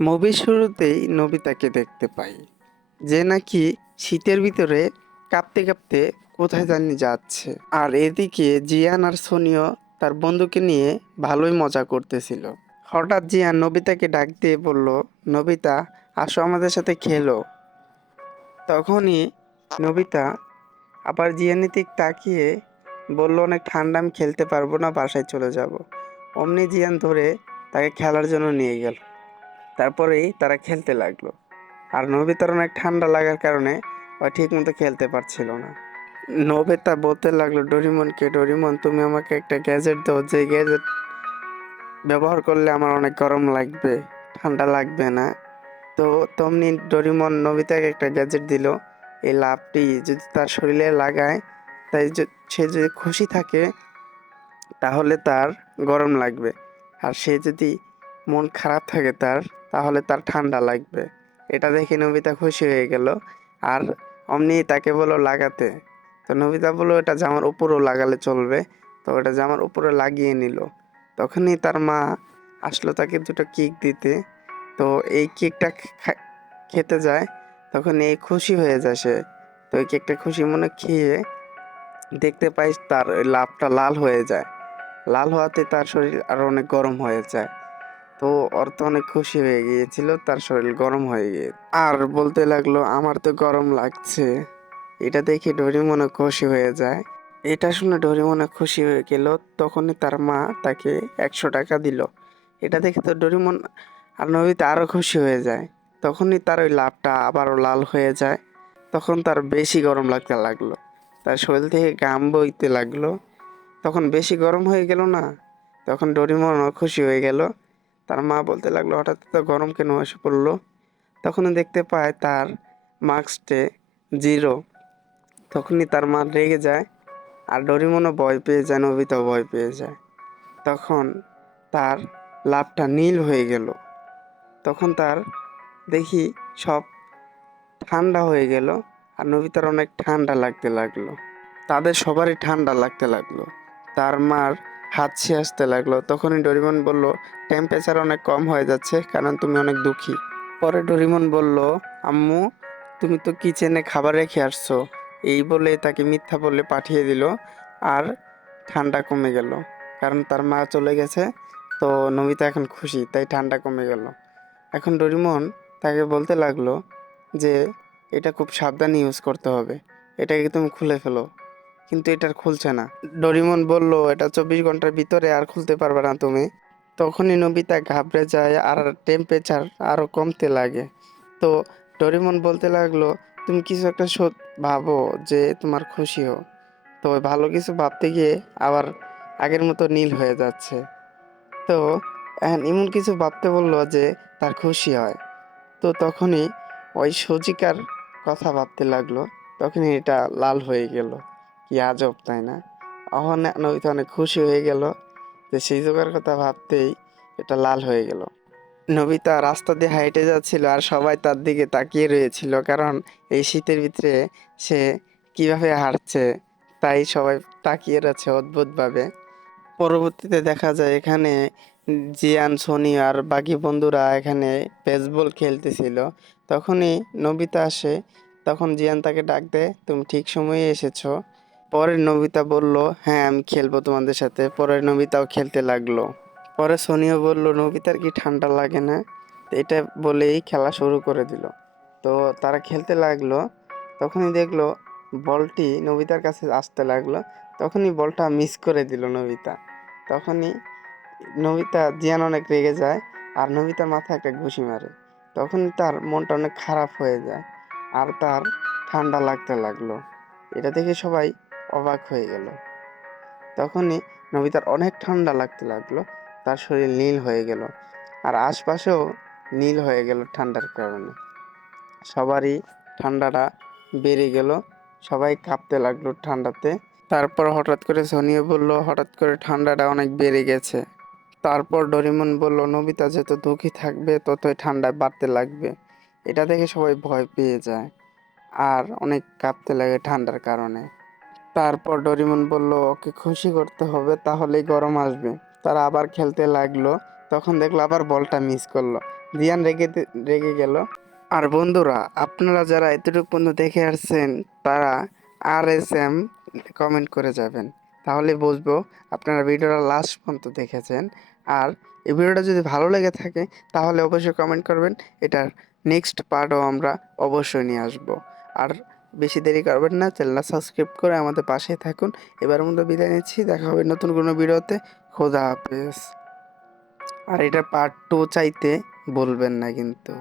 মুভির শুরুতেই নোবিতাকে দেখতে পাই, যে নাকি শীতের ভিতরে কাঁপতে কাঁপতে কোথায় জানি যাচ্ছে। আর এদিকে জিয়ান আর সোনিও তার বন্ধুকে নিয়ে ভালোই মজা করতেছিল। হঠাৎ জিয়ান নবিতাকে ডাক দিয়ে বলল, নবিতা, আসো আমাদের সাথে খেলো। তখনই নবিতা আবার জিয়ানের দিক তাকিয়ে বলল, অনেক ঠান্ডা, আমি খেলতে পারবো না, বাসায় চলে যাব। অমনি জিয়ান ধরে তাকে খেলার জন্য নিয়ে গেল। তারপরেই তারা খেলতে লাগলো। আর নবিতার অনেক ঠান্ডা লাগার কারণে ও ঠিক মতো খেলতে পারছিল না। নবিতা বলতে লাগলো ডোরিমনকে, ডোরিমন, তুমি আমাকে একটা গ্যাজেট দাও, যে গ্যাজেট ব্যবহার করলে আমার অনেক গরম লাগবে, ঠান্ডা লাগবে না। তো তেমনি ডোরিমন নবিতাকে একটা গ্যাজেট দিল। এই লাভটি যদি তার শরীরে লাগায়, তাই সে যদি খুশি থাকে তাহলে তার গরম লাগবে। আর সে যদি মন খারাপ থাকে তাহলে তার ঠান্ডা লাগবে। এটা দেখে নবিতা খুশি হয়ে গেল। আর অমনি তাকে বললো লাগাতে। তো নবিতা বললো এটা জামার উপরও লাগালে চলবে। তো ওটা জামার উপরে লাগিয়ে নিল। তখনই তার মা আসলো তাকে দুটো কেক দিতে। তো এই কেকটা খেতে যায়, তখন এই খুশি হয়ে যায় সে। তো এই কেকটা খুশি মনে খেয়ে দেখতে পাই তার ওই লাভটা লাল হয়ে যায়। লাল হওয়াতে তার শরীর আরো অনেক গরম হয়ে যায়। তো ওর তো অনেক খুশি হয়ে গিয়েছিল, তার শরীর গরম হয়ে গিয়ে আর বলতে লাগলো আমার তো গরম লাগছে। এটা দেখে ডোরিমনও খুশি হয়ে যায়। এটা শুনে ডোরিমনও খুশি হয়ে গেল। তখনই তার মা তাকে 100 টাকা দিল। এটা দেখে তো ডোরিমন আর নবিতা আরো খুশি হয়ে যায়। তখনই তার ওই লাভটা আবারও লাল হয়ে যায়। তখন তার বেশি গরম লাগতে লাগলো, তার শরীর থেকে ঘাম বইতে লাগলো। তখন বেশি গরম হয়ে গেল না, তখন ডোরিমনও খুশি হয়ে গেল। তার মা বলতে লাগলো হঠাৎ তো গরম কেন এসে পড়লো। তখনই দেখতে পায় তার মার্কসটে 0। তখনই তার মা রেগে যায়। আর ডোরিমনও ভয় পেয়ে যায়, নবিতাও ভয় পেয়ে যায়। তখন তার লাভটা নীল হয়ে গেল। তখন তার দেখি সব ঠান্ডা হয়ে গেল। আর নবিতার অনেক ঠান্ডা লাগতে লাগলো। তাদের সবারই ঠান্ডা লাগতে লাগলো। তার মার হাঁচি আসতে লাগলো। তখনই ডোরিমন বলল, টেম্পারেচার অনেক কম হয়ে যাচ্ছে, কারণ তুমি অনেক দুঃখী। পরে ডোরিমন বলল, আম্মু, তুমি তো কিচেনে খাবার রেখে আসছো। এই বলে তাকে মিথ্যা বলে পাঠিয়ে দিল। আর ঠান্ডা কমে গেল, কারণ তার মা চলে গেছে। তো নবিতা এখন খুশি, তাই ঠান্ডা কমে গেল। এখন ডোরিমন তাকে বলতে লাগলো যে এটা খুব সাবধানে ইউজ করতে হবে, এটাকে তুমি খুলে ফেলো। কিন্তু এটা আর খুলছে না। ডোরিমন বলল, এটা 24 ঘন্টার ভিতরে আর খুলতে পারবে না তুমি। তখনই নবিতা ঘাবড়ে যায় আর টেম্পারেচার আরো কমতে লাগে। তো ডোরিমন বলতে লাগলো, তুমি কিছু একটা ভাবো যে তোমার খুশি হও। তো ওই ভালো কিছু ভাবতে গিয়ে আবার আগের মতো নীল হয়ে যাচ্ছে। তো এখন এমন কিছু ভাবতে বললো যে তার খুশি হয়। তো তখনই ওই সজিকার কথা ভাবতে লাগলো। তখনই এটা লাল হয়ে গেল। কি আজব, তাই না? নবীতা অনেক খুশি হয়ে গেল যে সেই জোগার কথা ভাবতেই এটা লাল হয়ে গেল। নবিতা রাস্তা দিয়ে হাইটে যাচ্ছিল আর সবাই তার দিকে তাকিয়ে রয়েছিল, কারণ এই শীতের ভিতরে সে কিভাবে হাঁটছে তাই সবাই তাকিয়ে রয়েছে অদ্ভুত ভাবে। পরবর্তীতে দেখা যায় এখানে জিয়ান, সোনি আর বাকি বন্ধুরা এখানে বেসবল খেলতেছিল। তখনই নবিতা আসে। তখন জিয়ান তাকে ডাক দেয়, তুমি ঠিক সময়ে এসেছো। পরে নবিতা বলল, হ্যাঁ আমি খেলবো তোমাদের সাথে। পরে নবিতাও খেলতে লাগলো। পরে সোনিও বলল, নবিতার কি ঠান্ডা লাগে না? তো এটা বলেই খেলা শুরু করে দিল। তো তারা খেলতে লাগলো। তখনই দেখলো বলটি নবিতার কাছে আসতে লাগলো। তখনই বলটা মিস করে দিল নবিতা। তখনই জিয়ান অনেক রেগে যায় আর নবিতার মাথায় একটা ঘুষি মারে। তখন তার মনটা অনেক খারাপ হয়ে যায় আর তার ঠান্ডা লাগতে লাগলো। এটা দেখে সবাই অবাক হয়ে গেল। তখনই নবিতার অনেক ঠান্ডা লাগতে লাগলো, তার শরীর নীল হয়ে গেল আর আশপাশেও নীল হয়ে গেল ঠান্ডার কারণে। সবারই ঠান্ডাটা বেড়ে গেল, সবাই কাঁপতে লাগলো ঠান্ডাতে। তারপর হঠাৎ করে সোনিয়া বলল, হঠাৎ করে ঠান্ডাটা অনেক বেড়ে গেছে। তারপর ডোরেমন বলল, নবিতা যত দুঃখী থাকবে ততই ঠান্ডা বাড়তে লাগবে। এটা দেখে সবাই ভয় পেয়ে যায় আর অনেক কাঁপতে লাগে ঠান্ডার কারণে। তারপর ডোরেমন বলল, ওকে খুশি করতে হবে, তাহলেই গরম আসবে। তারা আবার খেলতে লাগলো। তখন দেখলো আবার বলটা মিস করলো। জিয়ান রেগে গেল। আর বন্ধুরা, আপনারা যারা এতটুকু পর্যন্ত দেখে আসছেন তারা RSM কমেন্ট করে যাবেন, তাহলে বুঝবো আপনারা ভিডিওটা লাস্ট পর্যন্ত দেখেছেন। আর এই ভিডিওটা যদি ভালো লেগে থাকে তাহলে অবশ্যই কমেন্ট করবেন, এটার নেক্সট পার্টও আমরা অবশ্যই নিয়ে আসবো। আর বেশি দেরি করবেন না, চ্যানেলটা সাবস্ক্রাইব করে আমাদের পাশে থাকুন। এবার মতো বিদায় নিচ্ছি, দেখা হবে নতুন কোনো ভিডিওতে। খোদা হাফেজ। আর এটা পার্ট 2 চাইতে বলবেন না কিন্তু।